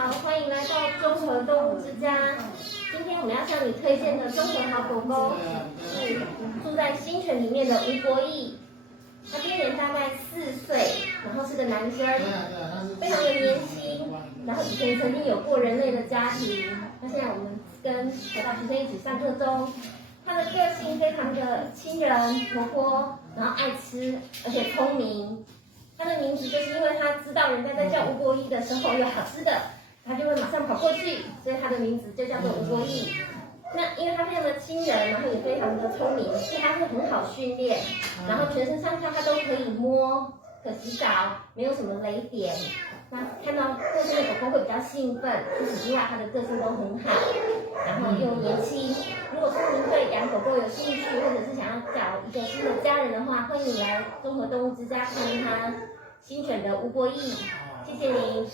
好，欢迎来到综合动物之家。今天我们要向你推荐的综合好狗狗是住在新城里面的吴博义，他今年大概4岁，然后是个男生，非常的年轻，然后以前曾经有过人类的家庭，那现在我们跟台大学生一起上课中。他的个性非常的亲人、活泼，然后爱吃，而且聪明。他的名字就是因为他知道人家在叫吴博义的时候有好吃的，他就会马上跑过去，所以他的名字就叫做吴博义。那因为他非常的亲人，然后也非常的聪明，所以他会很好训练，然后全身上下他都可以摸，可洗澡，没有什么雷点。那看到过生的狗狗会比较兴奋，除此之外他的个性都很好，然后又年轻。如果说您对养狗狗有兴趣，或者是想要找一个新的家人的话，欢迎你来综合动物之家看他新选的吴博义。谢谢您。